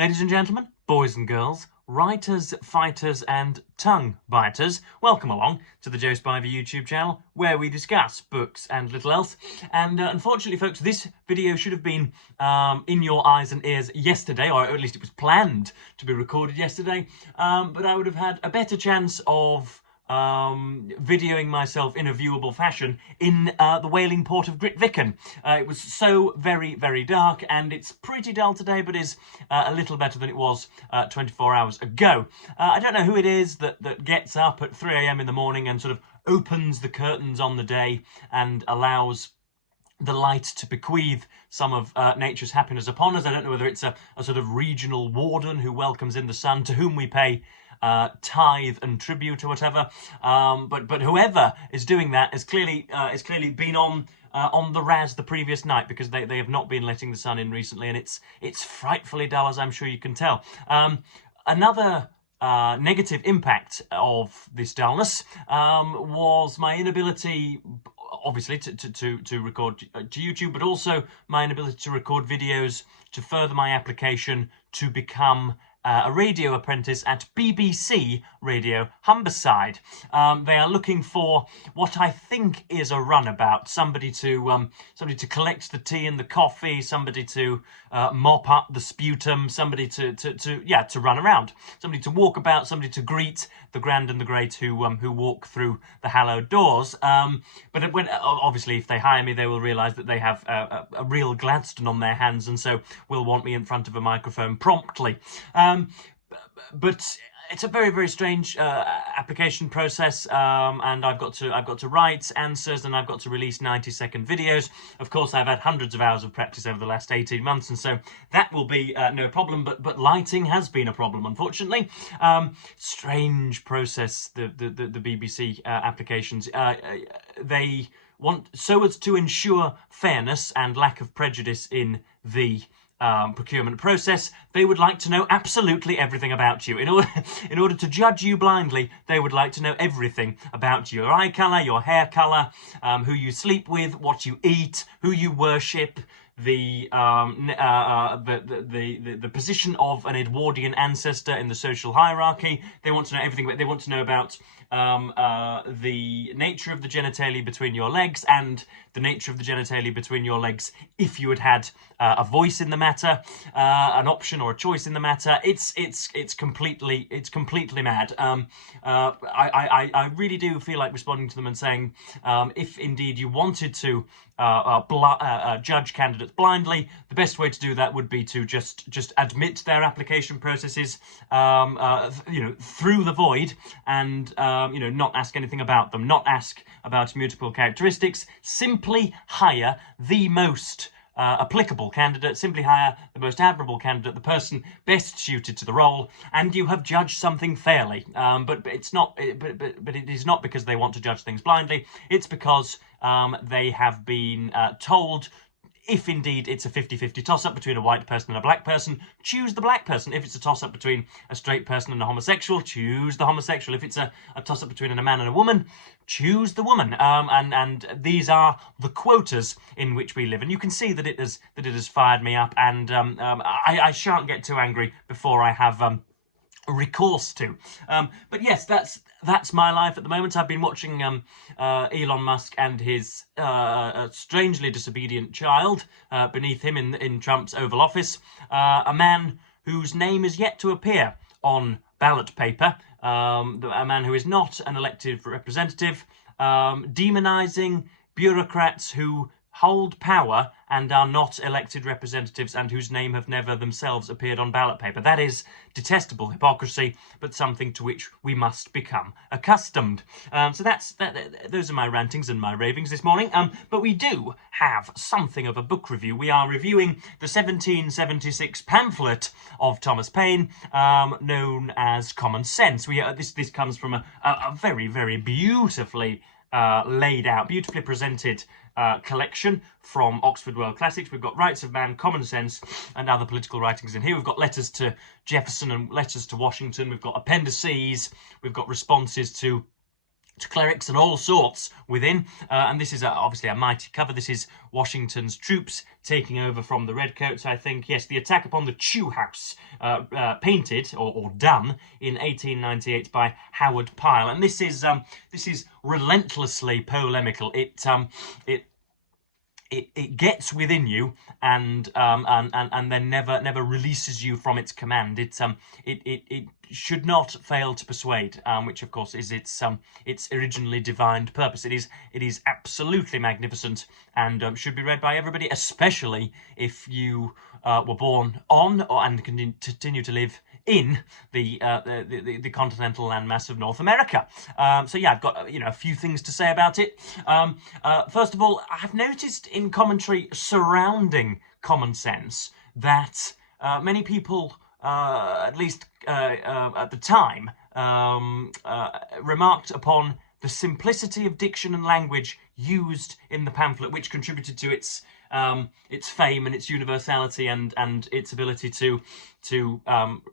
Ladies and gentlemen, boys and girls, writers, fighters and tongue biters, welcome along to the Joe Spiver YouTube channel where we discuss books and little else. And unfortunately, folks, this video should have been in your eyes and ears yesterday, or at least it was planned to be recorded yesterday, but I would have had a better chance of videoing myself in a viewable fashion in the whaling port of Grytviken. It was so very, very dark, and it's pretty dull today, but is a little better than it was 24 hours ago. I don't know who it is that gets up at 3 AM in the morning and sort of opens the curtains on the day and allows the light to bequeath some of nature's happiness upon us. I don't know whether it's a sort of regional warden who welcomes in the sun, to whom we pay tithe and tribute or whatever, but whoever is doing that is clearly been on the raz the previous night, because they have not been letting the sun in recently, and it's frightfully dull, as I'm sure you can tell. Another negative impact of this dullness was my inability, obviously, to record to YouTube, but also my inability to record videos to further my application to become a radio apprentice at BBC Radio Humberside. They are looking for what I think is a runabout, somebody to collect the tea and the coffee, somebody to mop up the sputum, somebody to run around, somebody to walk about, somebody to greet the grand and the great who walk through the hallowed doors. But obviously, if they hire me, they will realise that they have a real Gladstone on their hands, and so will want me in front of a microphone promptly. But it's a very, very strange application process, and I've got to write answers, and I've got to release 90-second videos. Of course, I've had hundreds of hours of practice over the last 18 months, and so that will be no problem. But lighting has been a problem, unfortunately. Strange process, the BBC applications. They want, so as to ensure fairness and lack of prejudice in the procurement process, they would like to know absolutely everything about you. In order to judge you blindly, they would like to know everything about you: your eye colour, your hair colour, who you sleep with, what you eat, who you worship, the position of an Edwardian ancestor in the social hierarchy. They want to know everything. They want to know about the nature of the genitalia between your legs, and the nature of the genitalia between your legs if you had a voice in the matter, an option or a choice in the matter. It's completely mad. I really do feel like responding to them and saying, if indeed you wanted to judge candidates blindly, the best way to do that would be to just admit their application processes, through the void, and not ask anything about them, not ask about immutable characteristics. Simply hire the most applicable candidate, simply hire the most admirable candidate, the person best suited to the role, and you have judged something fairly. But it's not. But it is not because they want to judge things blindly. It's because they have been told, if indeed it's a 50-50 toss-up between a white person and a black person, choose the black person. If it's a toss-up between a straight person and a homosexual, choose the homosexual. If it's a toss-up between a man and a woman, choose the woman. And these are the quotas in which we live. And you can see that it has fired me up, and I shan't get too angry before I have recourse to. But yes, that's my life at the moment. I've been watching Elon Musk and his strangely disobedient child beneath him in Trump's Oval Office, a man whose name is yet to appear on ballot paper, a man who is not an elected representative, demonising bureaucrats who hold power and are not elected representatives, and whose name have never themselves appeared on ballot paper. That is detestable hypocrisy, but something to which we must become accustomed. So those are my rantings and my ravings this morning. But we do have something of a book review. We are reviewing the 1776 pamphlet of Thomas Paine, known as Common Sense. This comes from a very, very beautifully laid out, beautifully presented collection from Oxford World Classics. We've got Rights of Man, Common Sense, and other political writings in here. We've got letters to Jefferson and letters to Washington. We've got appendices. We've got responses to clerics and all sorts within, and this is obviously a mighty cover. This is Washington's troops taking over from the Redcoats, I think. Yes, the attack upon the Chew House, painted or done in 1898 by Howard Pyle, and this is relentlessly polemical. It gets within you and then never releases you from its command. It should not fail to persuade, which of course is its originally divined purpose. It is absolutely magnificent and should be read by everybody, especially if you were born on and continue to live in the continental landmass of North America. So yeah, I've got a few things to say about it. First of all, I've noticed in commentary surrounding Common Sense that many people, at least at the time, remarked upon the simplicity of diction and language used in the pamphlet, which contributed to its fame and its universality and its ability to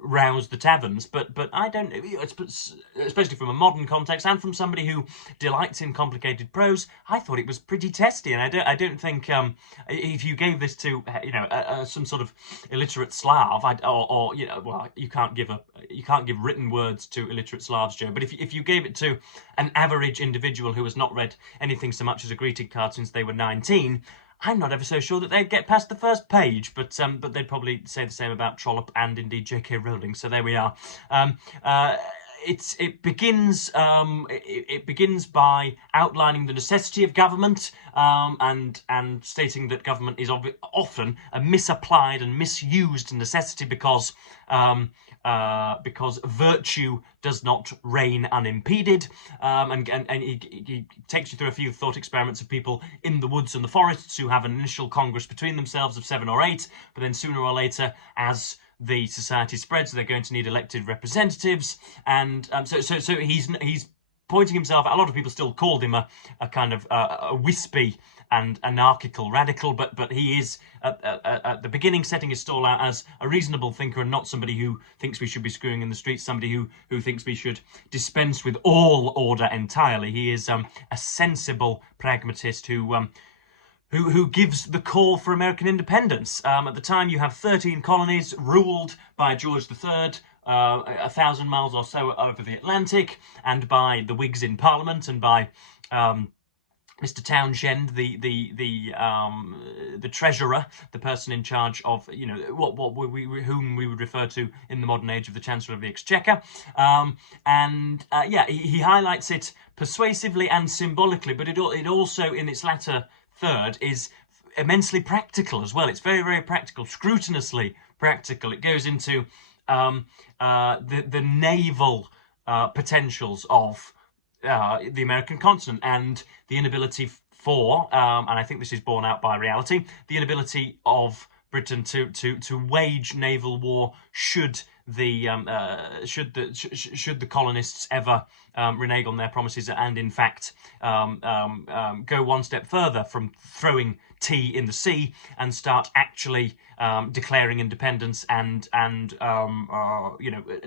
rouse the taverns. But I don't, especially from a modern context and from somebody who delights in complicated prose, I thought it was pretty testy. And I don't think if you gave this to some sort of illiterate Slav, you can't give written words to illiterate Slavs, Joe. But if you gave it to an average individual who has not read anything so much as a greeting card since they were 19, I'm not ever so sure that they'd get past the first page, but they'd probably say the same about Trollope and indeed J.K. Rowling. So there we are. It begins by outlining the necessity of government and stating that government is often a misapplied and misused necessity because virtue does not reign unimpeded, and he takes you through a few thought experiments of people in the woods and the forests who have an initial congress between themselves of 7 or 8, but then sooner or later, as the society spreads, they're going to need elected representatives, and so he's pointing himself. A lot of people still called him a kind of a wispy and anarchical radical, but he is at the beginning setting his stall out as a reasonable thinker and not somebody who thinks we should be screwing in the streets, somebody who thinks we should dispense with all order entirely. He is a sensible pragmatist who gives the call for American independence. At the time, you have 13 colonies ruled by George III, 1,000 miles or so over the Atlantic, and by the Whigs in Parliament, and by Mr. Townshend, the treasurer, the person in charge of whom we would refer to in the modern age of the Chancellor of the Exchequer, he highlights it persuasively and symbolically, but it also in its latter third is immensely practical as well. It's very, very practical, scrutinously practical. It goes into the naval potentials of the American continent and the inability for, and I think this is borne out by reality, the inability of Britain to wage naval war should the colonists ever renege on their promises and in fact go one step further from throwing tea in the sea and start actually declaring independence and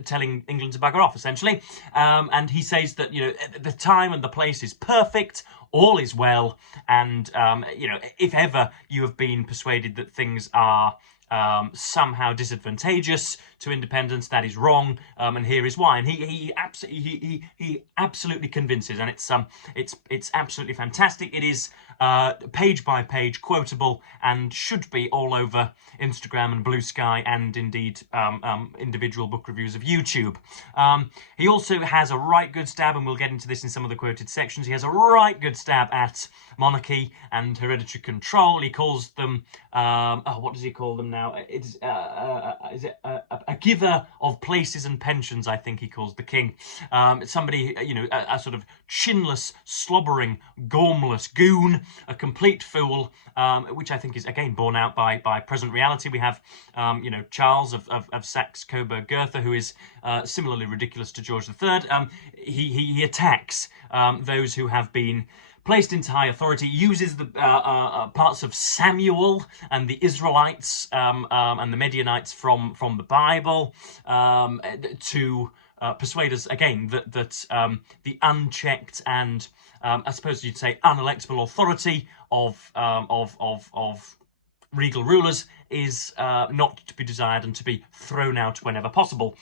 telling England to bugger off, essentially. And he says that the time and the place is perfect, all is well, and if ever you have been persuaded that things are somehow disadvantageous to independence, that is wrong, and here is why. And he absolutely convinces, and it's absolutely fantastic. It is page by page quotable and should be all over Instagram and Blue Sky and indeed individual book reviews of YouTube. He also has a right good stab, and we'll get into this in some of the quoted sections, he has a right good stab at monarchy and hereditary control. He calls them, what does he call them now? It's a giver of places and pensions, I think he calls the king. Somebody, a sort of chinless, slobbering, gormless goon, a complete fool, which I think is, again, borne out by present reality. We have, Charles of Saxe-Coburg-Gotha, who is similarly ridiculous to George III. He attacks those who have been placed into high authority, uses the parts of Samuel and the Israelites and the Midianites from the Bible to persuade us again that the unchecked and I suppose you'd say unelectable authority of regal rulers is not to be desired and to be thrown out whenever possible.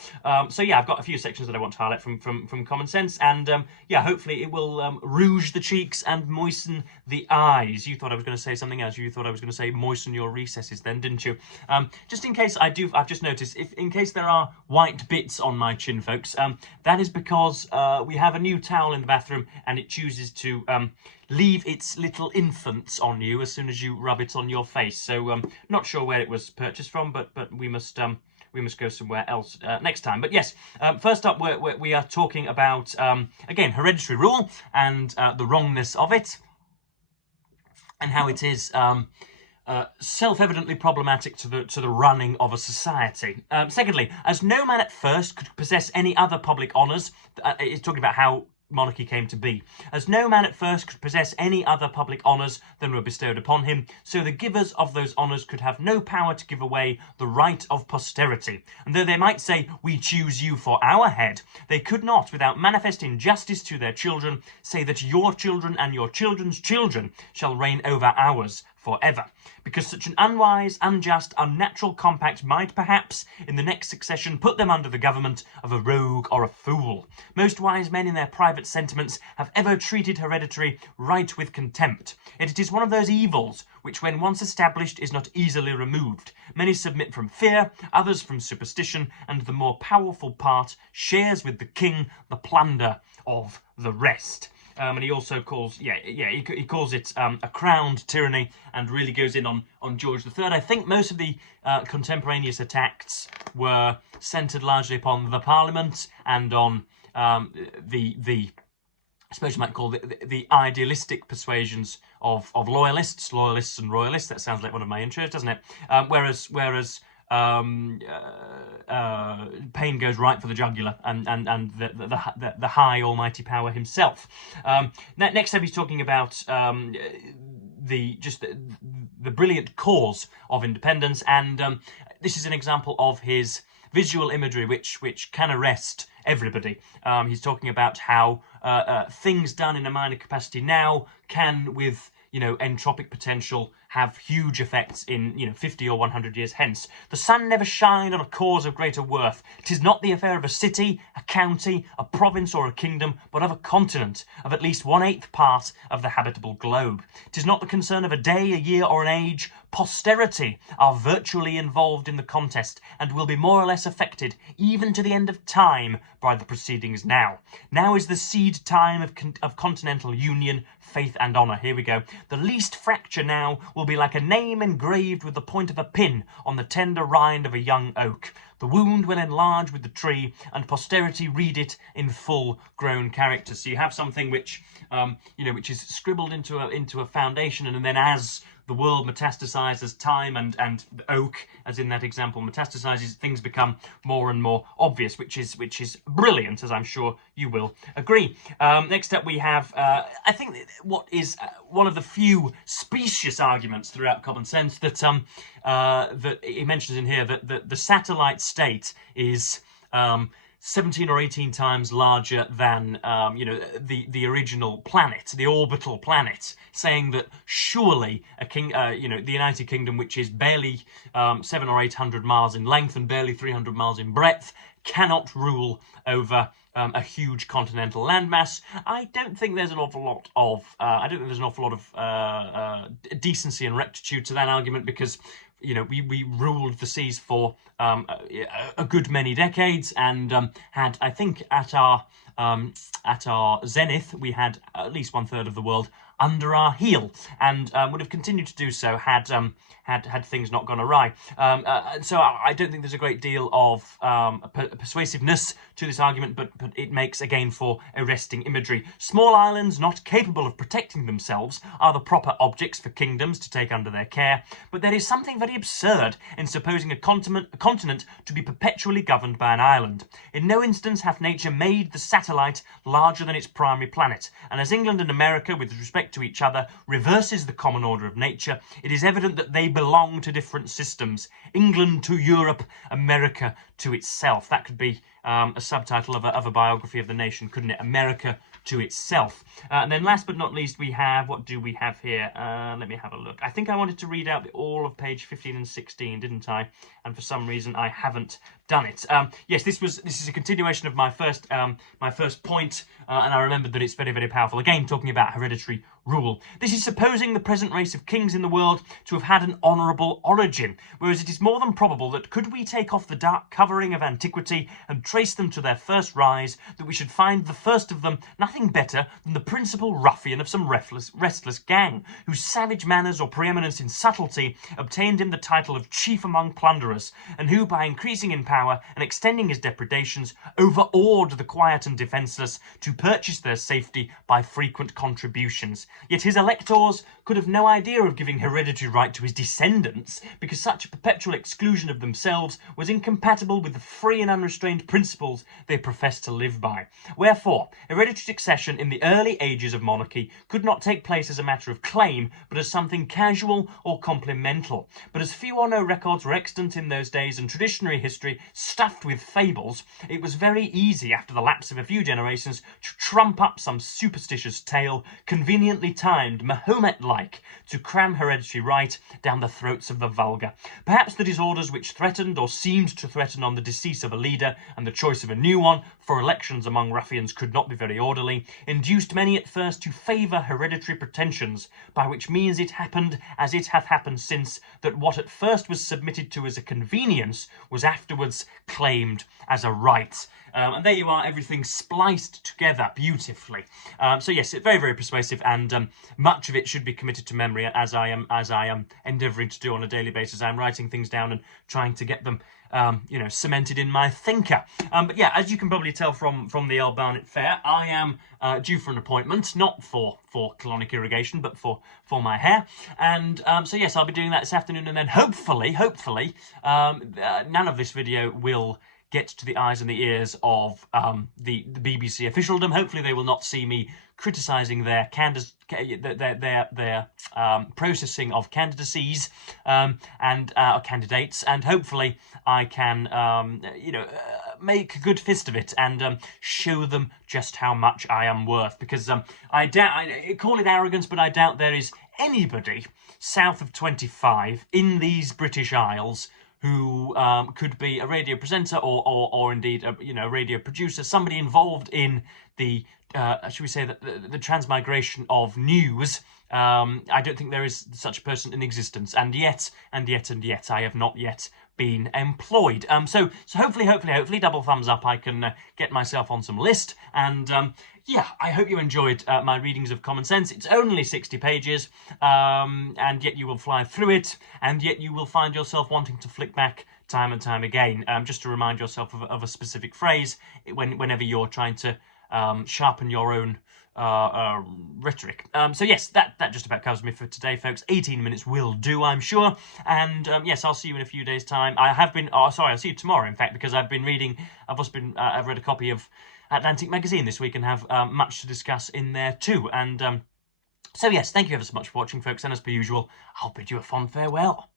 So yeah, I've got a few sections that I want to highlight from Common Sense, and yeah, hopefully it will rouge the cheeks and moisten the eyes. You thought I was going to say something else. You thought I was going to say moisten your recesses then, didn't you? Just in case I've just noticed, in case there are white bits on my chin, folks, that is because we have a new towel in the bathroom, and it chooses to leave its little infants on you as soon as you rub it on your face. So not sure where it was purchased from, but we must go somewhere else next time. But yes, first up we are talking about again hereditary rule and the wrongness of it, and how it is self-evidently problematic to the running of a society. Secondly, as no man at first could possess any other public honours, it's talking about how monarchy came to be. As no man at first could possess any other public honours than were bestowed upon him, so the givers of those honours could have no power to give away the right of posterity. And though they might say, we choose you for our head, they could not, without manifest injustice to their children, say that your children and your children's children shall reign over ours forever, because such an unwise, unjust, unnatural compact might perhaps, in the next succession, put them under the government of a rogue or a fool. Most wise men in their private sentiments have ever treated hereditary right with contempt, yet it is one of those evils which, when once established, is not easily removed. Many submit from fear, others from superstition, and the more powerful part shares with the king the plunder of the rest. And he also calls, he calls it a crowned tyranny, and really goes in on George III. I think most of the contemporaneous attacks were centred largely upon the Parliament and on the I suppose you might call the idealistic persuasions of loyalists and royalists. That sounds like one of my intros, doesn't it? Whereas Paine goes right for the jugular, and the high almighty power himself. Next up, he's talking about the brilliant cause of independence, and this is an example of his visual imagery which can arrest everybody. He's talking about how things done in a minor capacity now can, with entropic potential, have huge effects in 50 or 100 years hence. The sun never shined on a cause of greater worth. 'Tis not the affair of a city, a county, a province, or a kingdom, but of a continent, of at least 1/8 part of the habitable globe. 'Tis not the concern of a day, a year, or an age. Posterity are virtually involved in the contest, and will be more or less affected, even to the end of time, by the proceedings now. Now is the seed time of continental union, faith, and honour. Here we go. The least fracture now will be like a name engraved with the point of a pin on the tender rind of a young oak. The wound will enlarge with the tree, and posterity read it in full-grown characters. So you have something which, which is scribbled into a foundation, and then as the world metastasizes, time and oak, as in that example, metastasizes, things become more and more obvious, which is brilliant, as I'm sure you will agree. Next up, we have, I think, what is one of the few specious arguments throughout Common Sense that that he mentions in here, that the satellite state is 17 or 18 times larger than the original planet, the orbital planet, saying that surely the United Kingdom, which is barely 700 or 800 miles in length and barely 300 miles in breadth, cannot rule over a huge continental landmass. I don't think there's an awful lot of decency and rectitude to that argument, because we ruled the seas for a good many decades, and had, I think, at our zenith, we had at least 1/3 of the world under our heel, and would have continued to do so had things not gone awry. So I don't think there's a great deal of persuasiveness to this argument, but it makes, again, for arresting imagery. Small islands not capable of protecting themselves are the proper objects for kingdoms to take under their care, but there is something very absurd in supposing a continent to be perpetually governed by an island. In no instance hath nature made the satellite larger than its primary planet, and as England and America, with respect to each other, reverses the common order of nature, it is evident that they belong to different systems. England to Europe, America to itself. That could be a subtitle of a biography of the nation, couldn't it? America to itself. And then last but not least, we have, what do we have here? Let me have a look. I think I wanted to read out all of page 15 and 16, didn't I? And for some reason, I haven't done it. Yes, this is a continuation of my first point, and I remembered that it's very, very powerful. Again, talking about hereditary rule. This is supposing the present race of kings in the world to have had an honourable origin, whereas it is more than probable that could we take off the dark covering of antiquity and trace them to their first rise, that we should find the first of them nothing better than the principal ruffian of some restless gang, whose savage manners or preeminence in subtlety obtained him the title of chief among plunderers, and who, by increasing in power and extending his depredations, overawed the quiet and defenceless to purchase their safety by frequent contributions. Yet his electors could have no idea of giving hereditary right to his descendants, because such a perpetual exclusion of themselves was incompatible with the free and unrestrained principles they professed to live by. Wherefore, hereditary succession in the early ages of monarchy could not take place as a matter of claim, but as something casual or complemental. But as few or no records were extant in those days, and traditionary history stuffed with fables, it was very easy, after the lapse of a few generations, to trump up some superstitious tale, conveniently timed, Mahomet-like, to cram hereditary right down the throats of the vulgar. Perhaps the disorders which threatened, or seemed to threaten, on the decease of a leader and the choice of a new one, for elections among ruffians could not be very orderly, induced many at first to favour hereditary pretensions, by which means it happened, as it hath happened since, that what at first was submitted to as a convenience was afterwards claimed as a right. And there you are, everything spliced together beautifully. So yes, it's very, very persuasive, and much of it should be committed to memory, as I am endeavouring to do on a daily basis. I'm writing things down and trying to get them cemented in my thinker. But yeah, as you can probably tell from the Earl Barnet Fair, I am due for an appointment, not for colonic irrigation, but for my hair. And so yes, I'll be doing that this afternoon, and then hopefully, none of this video will get to the eyes and the ears of the BBC officialdom. Hopefully they will not see me criticising their processing of candidacies and candidates, and hopefully I can make a good fist of it and show them just how much I am worth, because I call it arrogance, but I doubt there is anybody south of 25 in these British Isles who could be a radio presenter or indeed a radio producer, somebody involved in the should we say the transmigration of news. I don't think there is such a person in existence, and yet I have not yet been employed. So hopefully, double thumbs up, I can get myself on some list. And yeah, I hope you enjoyed my readings of Common Sense. It's only 60 pages, and yet you will fly through it, and yet you will find yourself wanting to flick back time and time again, just to remind yourself of a specific phrase whenever you're trying to sharpen your own rhetoric. So yes, that just about covers me for today, folks. 18 minutes will do, I'm sure. And yes, I'll see you in a few days' time. I'll see you tomorrow, in fact, because I've read a copy of Atlantic magazine this week and have much to discuss in there too. And so yes, thank you ever so much for watching, folks, and as per usual, I'll bid you a fond farewell.